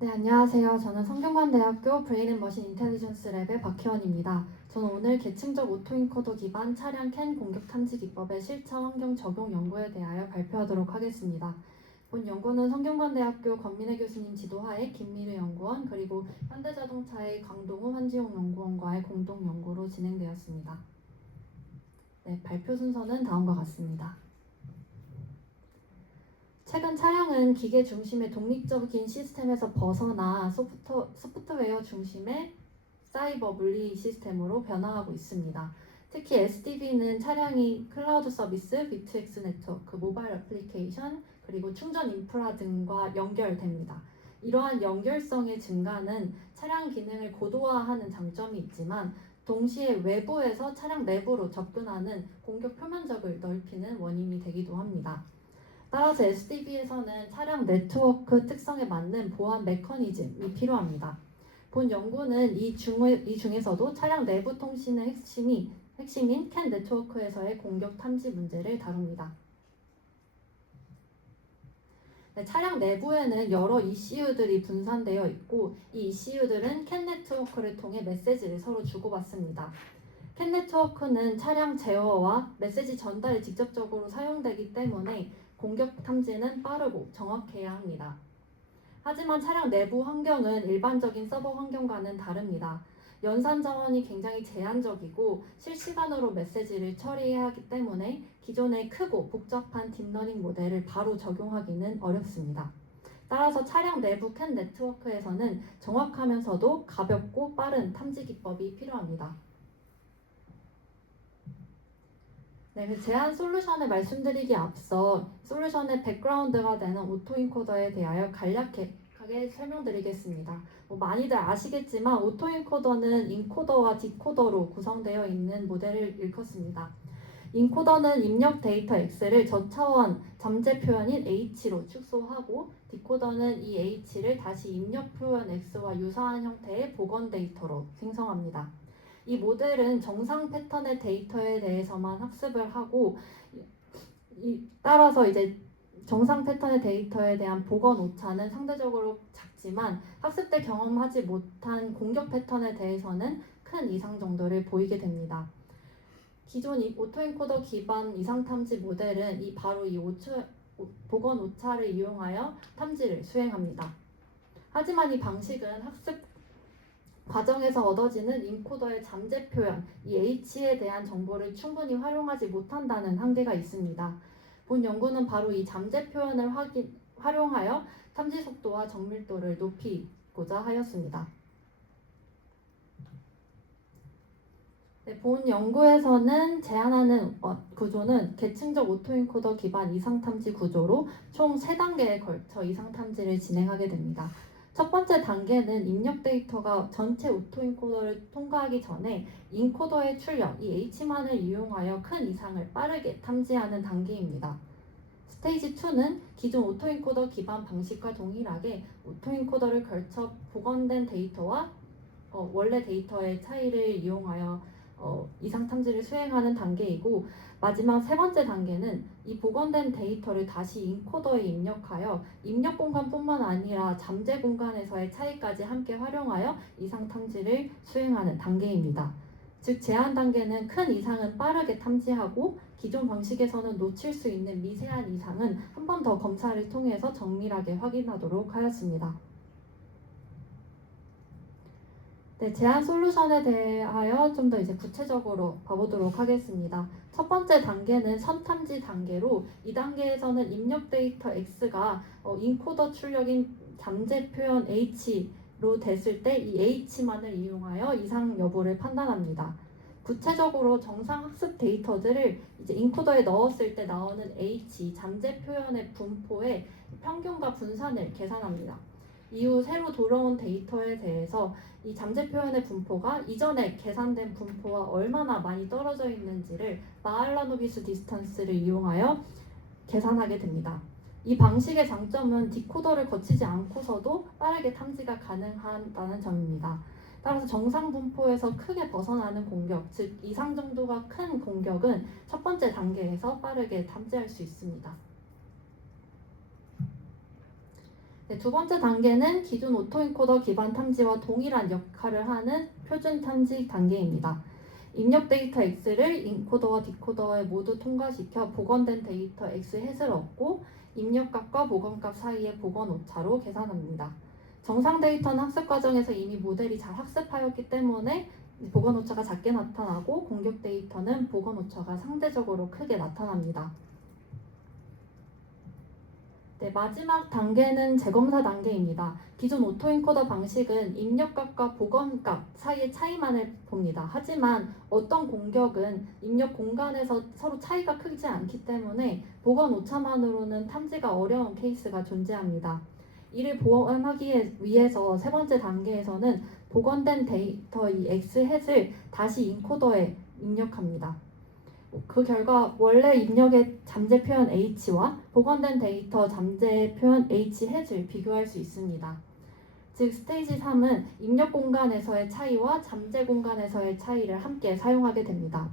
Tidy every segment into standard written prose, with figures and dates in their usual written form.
네, 안녕하세요. 저는 성균관대학교 브레인앤머신 인텔리전스 랩의 박혜원입니다. 저는 오늘 계층적 오토인코더 기반 차량 캔 공격 탐지 기법의 실차 환경 적용 연구에 대하여 발표하도록 하겠습니다. 본 연구는 성균관대학교 권민혜 교수님 지도하에 김미르 연구원 그리고 현대자동차의 강동우 한지용 연구원과의 공동 연구로 진행되었습니다. 네, 발표 순서는 다음과 같습니다. 최근 차량은 기계 중심의 독립적인 시스템에서 벗어나 소프트웨어 중심의 사이버 물리 시스템으로 변화하고 있습니다. 특히 SDV는 차량이 클라우드 서비스, V2X 네트워크, 모바일 애플리케이션, 그리고 충전 인프라 등과 연결됩니다. 이러한 연결성의 증가는 차량 기능을 고도화하는 장점이 있지만 동시에 외부에서 차량 내부로 접근하는 공격 표면적을 넓히는 원인이 되기도 합니다. 따라서 SDV에서는 차량 네트워크 특성에 맞는 보안 메커니즘이 필요합니다. 본 연구는 이 중에서도 차량 내부 통신의 핵심인 캔 네트워크에서의 공격 탐지 문제를 다룹니다. 네, 차량 내부에는 여러 ECU들이 분산되어 있고 이 ECU들은 캔 네트워크를 통해 메시지를 서로 주고받습니다. 캔 네트워크는 차량 제어와 메시지 전달에 직접적으로 사용되기 때문에 공격 탐지는 빠르고 정확해야 합니다. 하지만 차량 내부 환경은 일반적인 서버 환경과는 다릅니다. 연산 자원이 굉장히 제한적이고 실시간으로 메시지를 처리해야 하기 때문에 기존의 크고 복잡한 딥러닝 모델을 바로 적용하기는 어렵습니다. 따라서 차량 내부 캔 네트워크에서는 정확하면서도 가볍고 빠른 탐지 기법이 필요합니다. 네, 그 제안 솔루션을 말씀드리기 앞서 솔루션의 백그라운드가 되는 오토인코더에 대하여 간략하게 설명드리겠습니다. 많이들 아시겠지만 오토인코더는 인코더와 디코더로 구성되어 있는 모델을 일컫습니다. 인코더는 입력 데이터 X를 저차원 잠재 표현인 H로 축소하고 디코더는 이 H를 다시 입력 표현 X와 유사한 형태의 복원 데이터로 생성합니다. 이 모델은 정상 패턴의 데이터에 대해서만 학습을 하고 따라서 이제 정상 패턴의 데이터에 대한 복원 오차는 상대적으로 작지만 학습 때 경험하지 못한 공격 패턴에 대해서는 큰 이상 정도를 보이게 됩니다. 기존 오토엔코더 기반 이상 탐지 모델은 바로 이 복원 오차를 이용하여 탐지를 수행합니다. 하지만 이 방식은 학습 과정에서 얻어지는 인코더의 잠재 표현, 이 H에 대한 정보를 충분히 활용하지 못한다는 한계가 있습니다. 본 연구는 바로 이 잠재 표현을 활용하여 탐지 속도와 정밀도를 높이고자 하였습니다. 네, 본 연구에서는 제안하는 구조는 계층적 오토인코더 기반 이상탐지 구조로 총 3단계에 걸쳐 이상탐지를 진행하게 됩니다. 첫 번째 단계는 입력 데이터가 전체 오토인코더를 통과하기 전에 인코더의 출력, 이 H만을 이용하여 큰 이상을 빠르게 탐지하는 단계입니다. 스테이지 2는 기존 오토인코더 기반 방식과 동일하게 오토인코더를 걸쳐 복원된 데이터와 원래 데이터의 차이를 이용하여 이상 탐지를 수행하는 단계이고 마지막 세 번째 단계는 이 복원된 데이터를 다시 인코더에 입력하여 입력 공간뿐만 아니라 잠재 공간에서의 차이까지 함께 활용하여 이상 탐지를 수행하는 단계입니다. 즉 제한 단계는 큰 이상은 빠르게 탐지하고 기존 방식에서는 놓칠 수 있는 미세한 이상은 한 번 더 검사를 통해서 정밀하게 확인하도록 하였습니다. 네, 제안 솔루션에 대하여 좀 더 이제 구체적으로 봐보도록 하겠습니다. 첫 번째 단계는 선탐지 단계로 이 단계에서는 입력 데이터 X가 인코더 출력인 잠재 표현 H로 됐을 때 이 H만을 이용하여 이상 여부를 판단합니다. 구체적으로 정상 학습 데이터들을 이제 인코더에 넣었을 때 나오는 H 잠재 표현의 분포의 평균과 분산을 계산합니다. 이후 새로 돌아온 데이터에 대해서 이 잠재 표현의 분포가 이전에 계산된 분포와 얼마나 많이 떨어져 있는지를 마할라노비스 디스턴스를 이용하여 계산하게 됩니다. 이 방식의 장점은 디코더를 거치지 않고서도 빠르게 탐지가 가능하다는 점입니다. 따라서 정상 분포에서 크게 벗어나는 공격, 즉 이상 정도가 큰 공격은 첫 번째 단계에서 빠르게 탐지할 수 있습니다. 네, 두 번째 단계는 기존 오토인코더 기반 탐지와 동일한 역할을 하는 표준 탐지 단계입니다. 입력 데이터 X를 인코더와 디코더에 모두 통과시켜 복원된 데이터 X 헷을 얻고 입력값과 복원값 사이의 복원 오차로 계산합니다. 정상 데이터는 학습 과정에서 이미 모델이 잘 학습하였기 때문에 복원 오차가 작게 나타나고 공격 데이터는 복원 오차가 상대적으로 크게 나타납니다. 네, 마지막 단계는 재검사 단계입니다. 기존 오토인코더 방식은 입력값과 복원값 사이의 차이만을 봅니다. 하지만 어떤 공격은 입력 공간에서 서로 차이가 크지 않기 때문에 복원 오차만으로는 탐지가 어려운 케이스가 존재합니다. 이를 보완하기 위해서 세 번째 단계에서는 복원된 데이터 이 X햇을 다시 인코더에 입력합니다. 그 결과 원래 입력의 잠재 표현 H와 복원된 데이터 잠재 표현 H햇을 비교할 수 있습니다. 즉 스테이지 3은 입력 공간에서의 차이와 잠재 공간에서의 차이를 함께 사용하게 됩니다.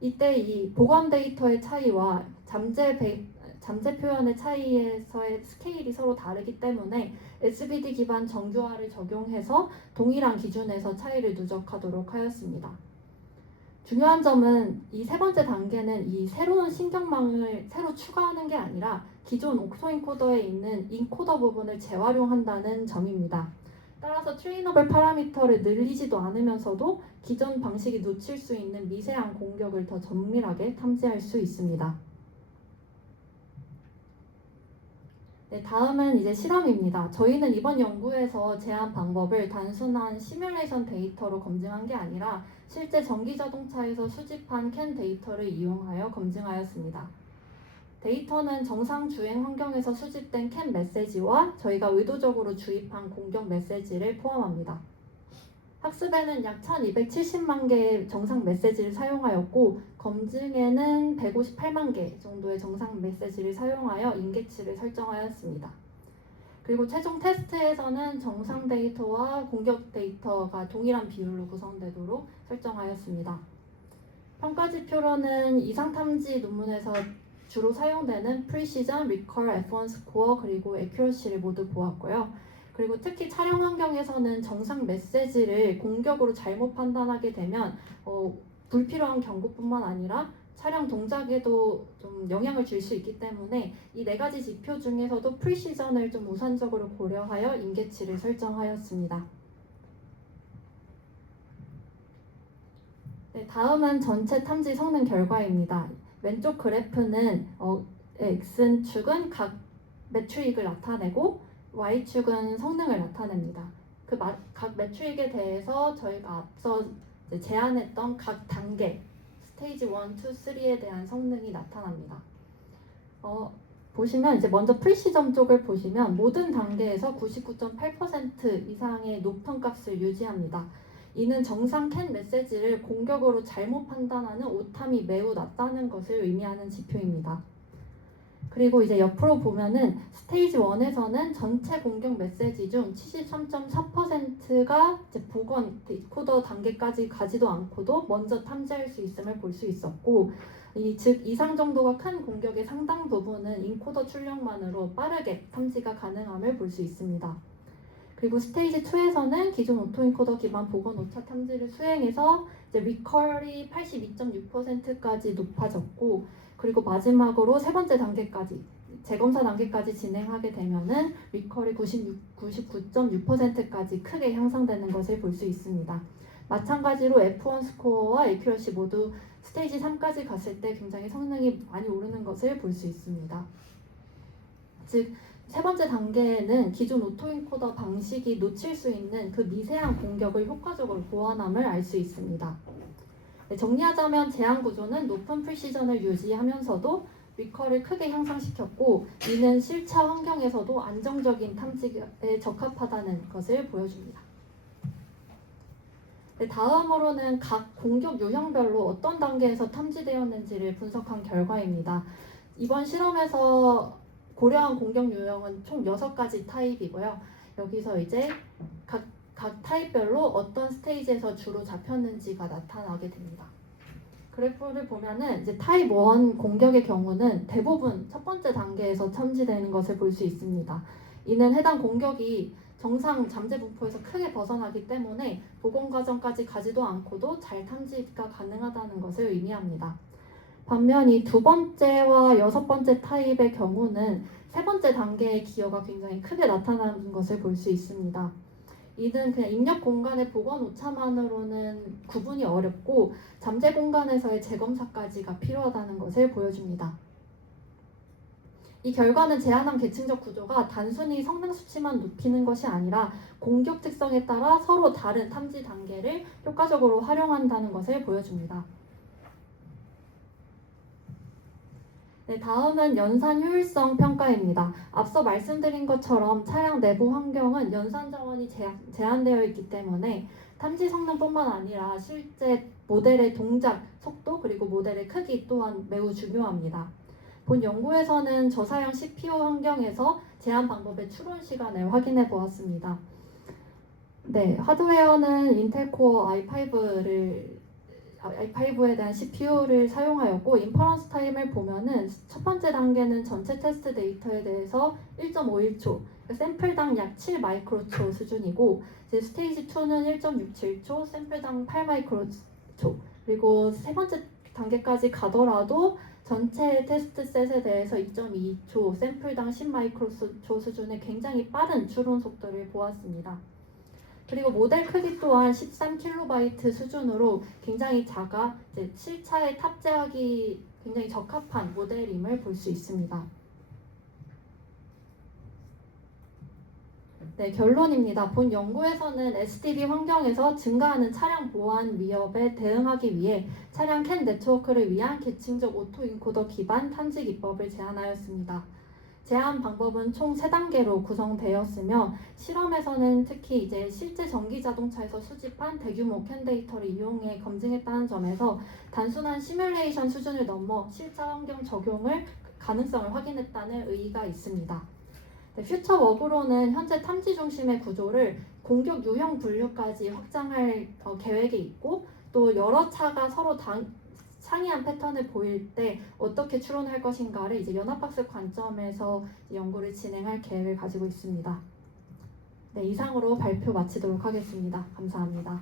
이때 이 복원 데이터의 차이와 잠재 표현의 차이에서의 스케일이 서로 다르기 때문에 SVD 기반 정규화를 적용해서 동일한 기준에서 차이를 누적하도록 하였습니다. 중요한 점은 이 세 번째 단계는 이 새로운 신경망을 새로 추가하는 게 아니라 기존 오토인코더에 있는 인코더 부분을 재활용한다는 점입니다. 따라서 트레이너블 파라미터를 늘리지도 않으면서도 기존 방식이 놓칠 수 있는 미세한 공격을 더 정밀하게 탐지할 수 있습니다. 네, 다음은 이제 실험입니다. 저희는 이번 연구에서 제한 방법을 단순한 시뮬레이션 데이터로 검증한 게 아니라 실제 전기 자동차에서 수집한 캔 데이터를 이용하여 검증하였습니다. 데이터는 정상 주행 환경에서 수집된 캔 메시지와 저희가 의도적으로 주입한 공격 메시지를 포함합니다. 학습에는 약 1270만 개의 정상 메시지를 사용하였고 검증에는 158만 개 정도의 정상 메시지를 사용하여 인계치를 설정하였습니다. 그리고 최종 테스트에서는 정상 데이터와 공격 데이터가 동일한 비율로 구성되도록 설정하였습니다. 평가지표로는 이상탐지 논문에서 주로 사용되는 Precision, Recall, F1 스코어 그리고 Accuracy를 모두 보았고요. 그리고 특히 촬영 환경에서는 정상 메시지를 공격으로 잘못 판단하게 되면 불필요한 경고뿐만 아니라 촬영 동작에도 좀 영향을 줄 수 있기 때문에 이 네 가지 지표 중에서도 프리시전을 좀 우선적으로 고려하여 인계치를 설정하였습니다. 네, 다음은 전체 탐지 성능 결과입니다. 왼쪽 그래프는 X축은 각 매트릭을 나타내고 Y축은 성능을 나타냅니다. 각 매트릭에 대해서 저희가 앞서 제안했던 각 단계 스테이지 1, 2, 3에 대한 성능이 나타납니다. 보시면 이제 먼저 프리시전 쪽을 보시면 모든 단계에서 99.8% 이상의 높은 값을 유지합니다. 이는 정상 캔 메시지를 공격으로 잘못 판단하는 오탐이 매우 낮다는 것을 의미하는 지표입니다. 그리고 이제 옆으로 보면은 스테이지 1에서는 전체 공격 메시지 중 73.4%가 이제 복원 디코더 단계까지 가지도 않고도 먼저 탐지할 수 있음을 볼 수 있었고, 즉 이상 정도가 큰 공격의 상당 부분은 인코더 출력만으로 빠르게 탐지가 가능함을 볼 수 있습니다. 그리고 스테이지 2에서는 기존 오토인코더 기반 복원 오차 탐지를 수행해서 이제 리컬이 82.6%까지 높아졌고, 그리고 마지막으로 세 번째 단계까지 재검사 단계까지 진행하게 되면은 리컬이 99.6%까지 크게 향상되는 것을 볼 수 있습니다. 마찬가지로 F1 스코어와 Accuracy 모두 스테이지 3까지 갔을 때 굉장히 성능이 많이 오르는 것을 볼 수 있습니다. 즉 세 번째 단계에는 기존 오토인코더 방식이 놓칠 수 있는 그 미세한 공격을 효과적으로 보완함을 알 수 있습니다. 정리하자면 제한 구조는 높은 프리시전을 유지하면서도 리컬을 크게 향상시켰고, 이는 실차 환경에서도 안정적인 탐지에 적합하다는 것을 보여줍니다. 다음으로는 각 공격 유형별로 어떤 단계에서 탐지되었는지를 분석한 결과입니다. 이번 실험에서 고려한 공격 유형은 총 6가지 타입이고요. 여기서 이제 각 타입별로 어떤 스테이지에서 주로 잡혔는지가 나타나게 됩니다. 그래프를 보면은 이제 타입 1 공격의 경우는 대부분 첫 번째 단계에서 탐지되는 것을 볼 수 있습니다. 이는 해당 공격이 정상 잠재 분포에서 크게 벗어나기 때문에 복원 과정까지 가지도 않고도 잘 탐지가 가능하다는 것을 의미합니다. 반면 이 두 번째와 여섯 번째 타입의 경우는 세 번째 단계의 기여가 굉장히 크게 나타나는 것을 볼 수 있습니다. 이는 그냥 입력 공간의 복원 오차만으로는 구분이 어렵고 잠재 공간에서의 재검사까지가 필요하다는 것을 보여줍니다. 이 결과는 제한함 계층적 구조가 단순히 성능 수치만 높이는 것이 아니라 공격 특성에 따라 서로 다른 탐지 단계를 효과적으로 활용한다는 것을 보여줍니다. 네, 다음은 연산 효율성 평가입니다. 앞서 말씀드린 것처럼 차량 내부 환경은 연산 자원이 제한되어 있기 때문에 탐지 성능뿐만 아니라 실제 모델의 동작, 속도, 그리고 모델의 크기 또한 매우 중요합니다. 본 연구에서는 저사양 CPU 환경에서 제한 방법의 추론 시간을 확인해 보았습니다. 네, 하드웨어는 인텔 코어 i5에 대한 CPU를 사용하였고 인퍼런스 타임을 보면은 첫 번째 단계는 전체 테스트 데이터에 대해서 1.51초, 샘플당 약 7마이크로초 수준이고 이제 스테이지 2는 1.67초, 샘플당 8마이크로초, 그리고 세 번째 단계까지 가더라도 전체 테스트 셋에 대해서 2.2초, 샘플당 10마이크로초 수준의 굉장히 빠른 추론 속도를 보았습니다. 그리고 모델 크기 또한 13KB 수준으로 굉장히 작아 이제 실차에 탑재하기 굉장히 적합한 모델임을 볼 수 있습니다. 네, 결론입니다. 본 연구에서는 SDV 환경에서 증가하는 차량 보안 위협에 대응하기 위해 차량 캔 네트워크를 위한 계층적 오토 인코더 기반 탐지 기법을 제안하였습니다. 제한 방법은 총 3단계로 구성되었으며 실험에서는 특히 이제 실제 전기 자동차에서 수집한 대규모 캔 데이터를 이용해 검증했다는 점에서 단순한 시뮬레이션 수준을 넘어 실제 환경 적용을 가능성을 확인했다는 의의가 있습니다. 네, 퓨처워크로는 현재 탐지 중심의 구조를 공격 유형 분류까지 확장할 계획이 있고 또 여러 차가 서로 상이한 패턴을 보일 때 어떻게 추론할 것인가를 이제 연합학습 관점에서 연구를 진행할 계획을 가지고 있습니다. 네, 이상으로 발표 마치도록 하겠습니다. 감사합니다.